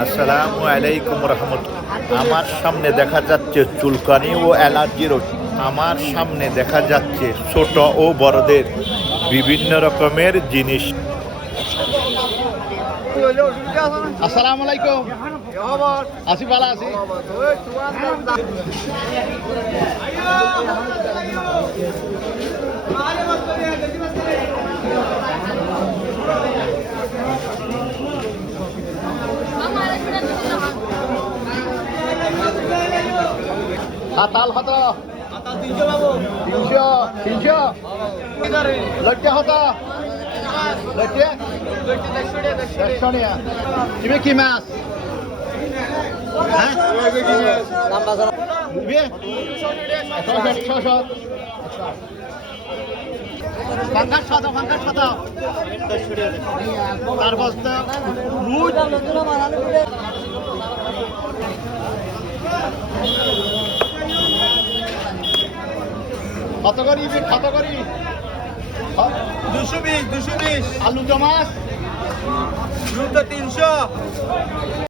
আসসালামু আলাইকুম রহমতুল্লাহ। আমার সামনে দেখা যাচ্ছে চুলকানি ও অ্যালার্জির ওষুধ। আমার সামনে দেখা যাচ্ছে ছোট ও বড়দের বিভিন্ন রকমের জিনিস। আসসালামু আলাইকুম। আছি ভালো আছি। হাতাল কত? 300 লটকে কত? লটকে 150 তুমি কি মাছ? হ্যাঁ পাঙ্গাস কত? তার বস্তা রুই কত করি? 220 আলু জমাস 300